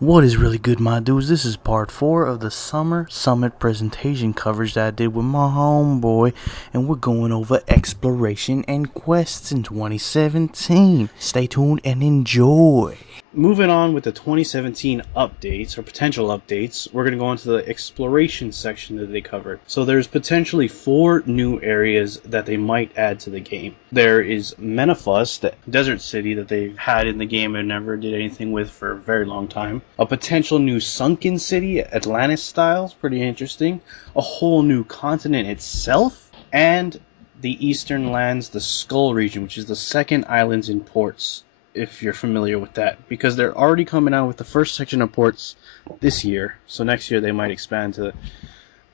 What is really good, my dudes? This is part 4 of the Summer Summit presentation coverage that I did with my homeboy, and we're going over exploration and quests in 2017. Stay tuned and enjoy. Moving on with the 2017 updates, or potential updates, we're going to go into the exploration section that they covered. So there's potentially 4 new areas that they might add to the game. There is Menaphos, the desert city that they've had in the game and never did anything with for a very long time. A potential new sunken city, Atlantis style, pretty interesting. A whole new continent itself, and the eastern lands, the Skull region, which is the second islands in ports, if you're familiar with that, because they're already coming out with the first section of ports this year, so next year they might expand to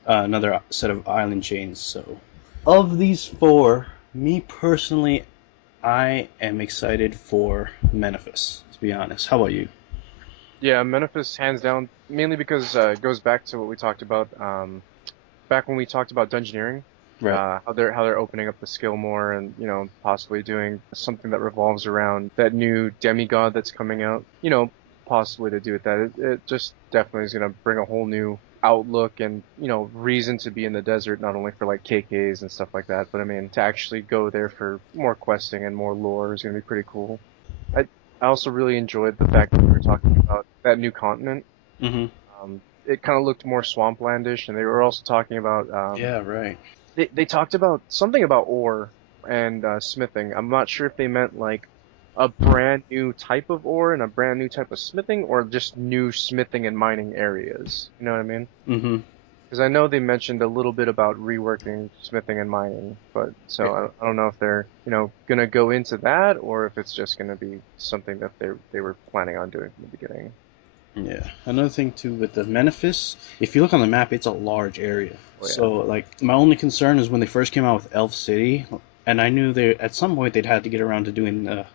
another set of island chains. So of these 4, me personally, I am excited for Menaphos, to be honest. How about you? Yeah, Menaphos hands down, mainly because it goes back to what we talked about back when we talked about dungeoneering. Right. How they're opening up the skill more, and possibly doing something that revolves around that new demigod that's coming out. Possibly to do with that. It just definitely is going to bring a whole new outlook and reason to be in the desert, not only for like KKs and stuff like that, but I mean to actually go there for more questing and more lore is going to be pretty cool. I I also really enjoyed the fact that we were talking about that new continent. Mm-hmm. It kind of looked more swamplandish, and they were also talking about Yeah, right. they talked about something about ore and smithing. I'm not sure if they meant like a brand new type of ore and a brand new type of smithing, or just new smithing and mining areas. You know what I mean? Mm-hmm. Because I know they mentioned a little bit about reworking smithing and mining, but so I don't know if they're gonna go into that, or if it's just gonna be something that they were planning on doing from the beginning. Yeah. Another thing too with the Menaphos, if you look on the map, it's a large area. Oh yeah. So like my only concern is when they first came out with Elf City, and I knew they at some point they'd had to get around to doing the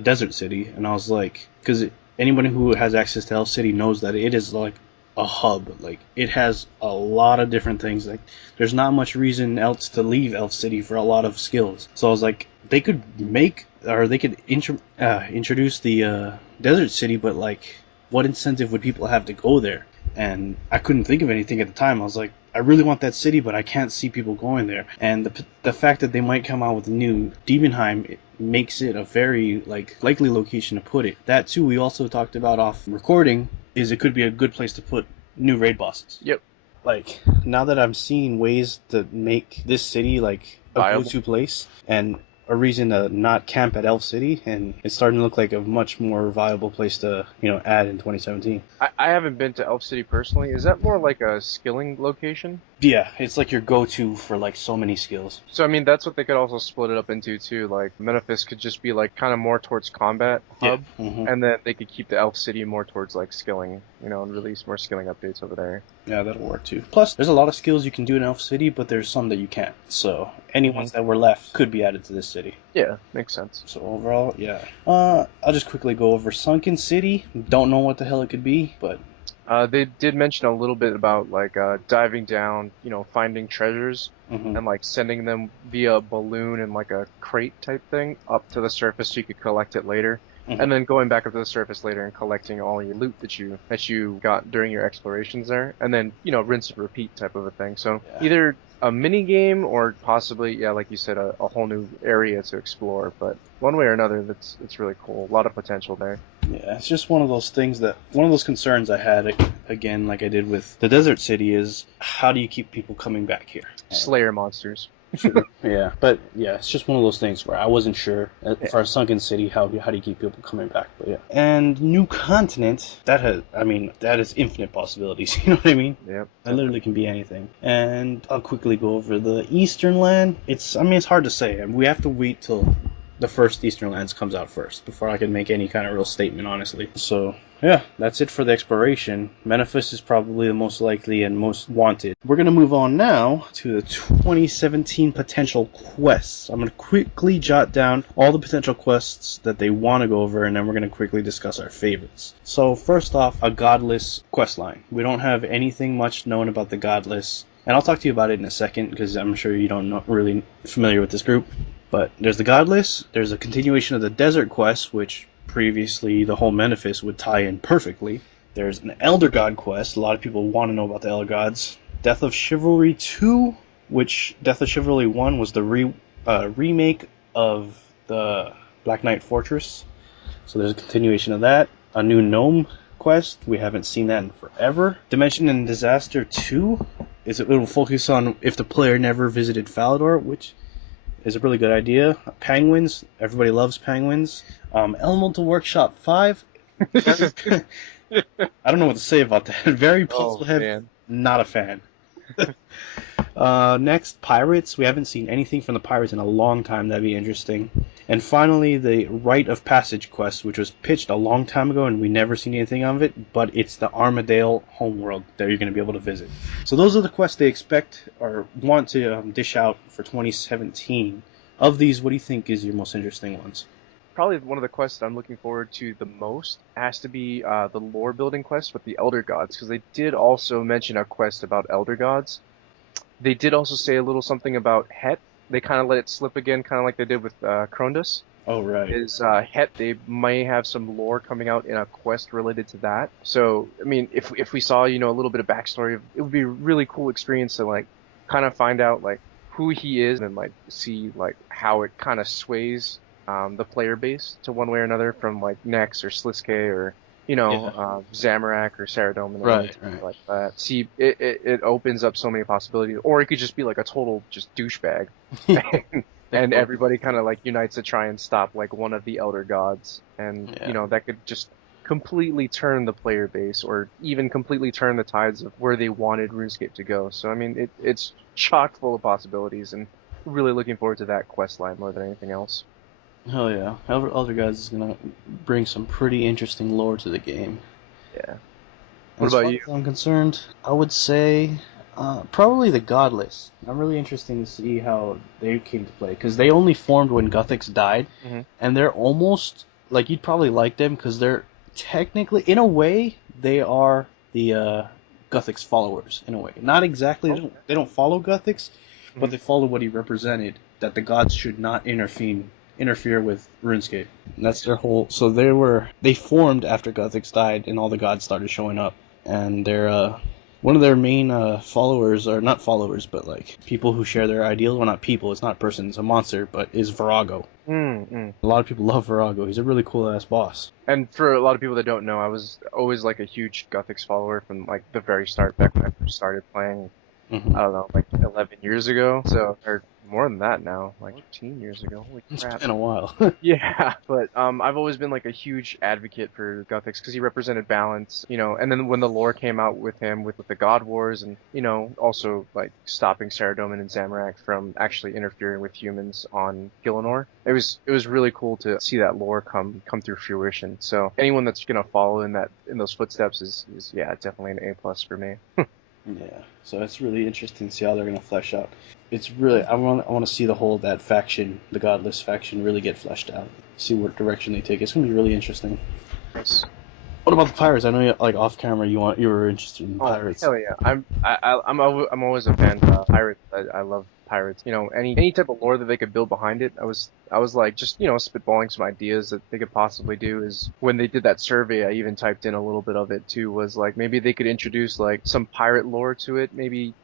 Desert City, and I was like, because anybody who has access to Elf City knows that it is like a hub. Like it has a lot of different things. Like there's not much reason else to leave Elf City for a lot of skills. So I was like, they could introduce the Desert City, but like, what incentive would people have to go there? And I couldn't think of anything at the time. I was like, I really want that city, but I can't see people going there. And the fact that they might come out with a new Demonheim, it makes it a very likely location to put it. That too, we also talked about off recording, is it could be a good place to put new raid bosses. Yep. Like now that I'm seeing ways to make this city like a Viable. go-to place and a reason to not camp at Elf City, and it's starting to look like a much more viable place to add in 2017. I haven't been to Elf City personally. Is that more like a skilling location? Yeah, it's like your go-to for like so many skills. So I mean, that's what they could also split it up into too. Like Menaphos could just be like kind of more towards combat hub, Mm-hmm. and then they could keep the Elf City more towards like skilling, and release more skilling updates over there. Yeah, that'll work too. Plus, there's a lot of skills you can do in Elf City, but there's some that you can't. So any ones that were left could be added to this city. Yeah, makes sense. So overall, yeah. I'll just quickly go over Sunken City. Don't know what the hell it could be, but They did mention a little bit about like diving down, finding treasures mhm. and like sending them via a balloon and like a crate type thing up to the surface so you could collect it later. Mhm. And then going back up to the surface later and collecting all your loot that you got during your explorations there, and then rinse and repeat type of a thing. So Yeah. either a mini game or possibly, yeah, like you said, a whole new area to explore. But one way or another, it's really cool. A lot of potential there. Yeah, it's just one of those things one of those concerns I had, again, like I did with the Desert City, is how do you keep people coming back here? Slayer monsters. Yeah, but yeah, it's just one of those things where I wasn't sure for a Sunken City how do you keep people coming back? But yeah, and new continent that is infinite possibilities. You know what I mean? Yep. That literally can be anything. And I'll quickly go over the Eastern Land. It's hard to say. We have to wait till the first Eastern Lands comes out first before I can make any kind of real statement, honestly. So yeah, that's it for the exploration. Menaphos is probably the most likely and most wanted. We're going to move on now to the 2017 potential quests. I'm going to quickly jot down all the potential quests that they want to go over, and then we're going to quickly discuss our favorites. So first off, a Godless quest line. We don't have anything much known about the Godless, and I'll talk to you about it in a second because I'm sure you don't know really familiar with this group. But there's the Godless, there's a continuation of the Desert quest, which previously the whole Menaphos would tie in perfectly. There's an Elder God quest. A lot of people want to know about the Elder Gods. Death of Chivalry 2, which Death of Chivalry 1 was the remake of the Black Knight Fortress. So there's a continuation of that. A new gnome quest. We haven't seen that in forever. Dimension and Disaster 2 it will focus on if the player never visited Falador, which is a really good idea. Penguins. Everybody loves penguins. Elemental Workshop 5. I don't know what to say about that. Very puzzle heavy. Man. Not a fan. Next, Pirates. We haven't seen anything from the Pirates in a long time. That'd be interesting. And finally, the Rite of Passage quest, which was pitched a long time ago and we never seen anything of it, but it's the Armadale homeworld that you're going to be able to visit. So those are the quests they expect or want to dish out for 2017. Of these, what do you think is your most interesting ones? Probably one of the quests I'm looking forward to the most has to be the lore building quest with the Elder Gods, because they did also mention a quest about Elder Gods. They did also say a little something about Het. They kind of let it slip again, kind of like they did with Krondas. Oh, right. Is Het, they may have some lore coming out in a quest related to that. So, I mean, if we saw, a little bit of backstory, it would be a really cool experience to, like, kind of find out, like, who he is and, like, see, like, how it kind of sways the player base to one way or another from, like, Nex or Sliske or, Zamorak or Saradomin or anything like that. See, it opens up so many possibilities. Or it could just be, like, a total just douchebag. And everybody kind of, like, unites to try and stop, like, one of the Elder Gods. And, that could just completely turn the player base or even completely turn the tides of where they wanted RuneScape to go. So, I mean, it's chock full of possibilities, and really looking forward to that quest line more than anything else. Hell yeah. Elder Gods is going to bring some pretty interesting lore to the game. Yeah. What about you? As I'm concerned, I would say probably the Godless. I'm really interested to see how they came to play, because they only formed when Guthix died, and they're almost, like, you'd probably like them, because they're technically, in a way, they are the Guthix followers, in a way. Not exactly, they don't follow Guthix, but they follow what he represented, that the gods should not interfere with RuneScape. And that's their whole. So they formed after Guthix died, and all the gods started showing up. And they're one of their main followers, or not followers, but like people who share their ideals. Well, not people. It's not a person. It's a monster. But is Virago. A lot of people love Virago. He's a really cool ass boss. And for a lot of people that don't know, I was always like a huge Guthix follower from like the very start, back when I first started playing. I don't know, like 11 years ago. So, or more than that now, like 15 years ago. Holy crap. It's been a while. Yeah, but I've always been like a huge advocate for Guthix because he represented balance, and then when the lore came out with him with the God Wars and, also like stopping Saradomin and Zamorak from actually interfering with humans on Gielinor, it was really cool to see that lore come through fruition. So anyone that's gonna follow in those footsteps is definitely an A+ for me. Yeah, so it's really interesting to see how they're going to flesh out. It's really, I want to see the whole, that faction, the Godless faction, really get fleshed out. See what direction they take. It's going to be really interesting. Nice. What about the Pirates? I know, like, off camera, you were interested in Pirates. Oh, hell yeah. I'm always a fan of Pirates. I love Pirates. Any type of lore that they could build behind it. I was like, just, spitballing some ideas that they could possibly do. Is when they did that survey, I even typed in a little bit of it too, was like, maybe they could introduce like some pirate lore to it. Maybe,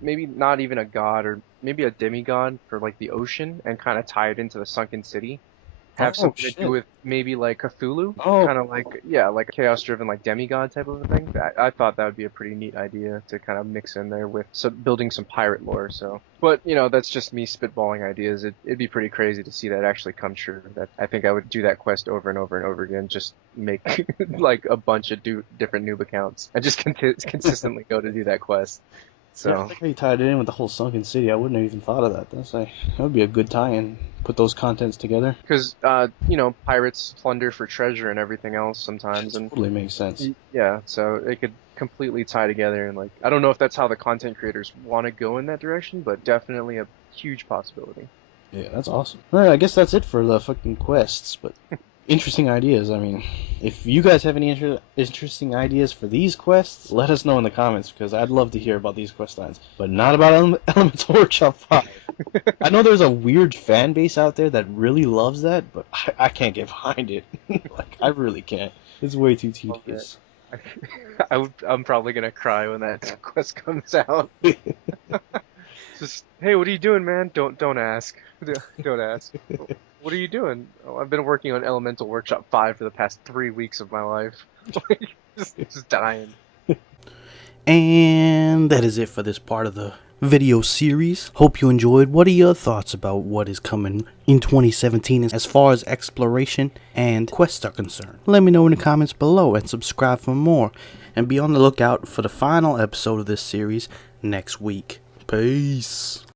maybe not even a god, or maybe a demigod for like the ocean, and kind of tie it into the sunken city. Have something to do with maybe like Cthulhu, kind of like like a chaos-driven like demigod type of a thing. I thought that would be a pretty neat idea to kind of mix in there with building some pirate lore. So, but that's just me spitballing ideas. It'd be pretty crazy to see that actually come true. That I think I would do that quest over and over and over again. Just make like a bunch of different noob accounts and just consistently go to do that quest. So I think how you tied it in with the whole sunken city. I wouldn't have even thought of that. That would be a good tie-in. Put those contents together. Because pirates plunder for treasure and everything else sometimes, and totally makes sense. Yeah, so it could completely tie together, and like I don't know if that's how the content creators want to go in that direction, but definitely a huge possibility. Yeah, that's awesome. All right, I guess that's it for the fucking quests, but. Interesting ideas. I mean, if you guys have any interesting ideas for these quests, let us know in the comments, because I'd love to hear about these quest lines. But not about Elemental Workshop 5. I know there's a weird fan base out there that really loves that, but I can't get behind it. Like, I really can't. It's way too tedious. I'm probably gonna cry when that quest comes out. Just, hey, what are you doing, man? Don't ask. Don't ask. What are you doing? Oh, I've been working on Elemental Workshop 5 for the past 3 weeks of my life. Like, just dying. And that is it for this part of the video series. Hope you enjoyed. What are your thoughts about what is coming in 2017 as far as exploration and quests are concerned? Let me know in the comments below and subscribe for more. And be on the lookout for the final episode of this series next week. Peace.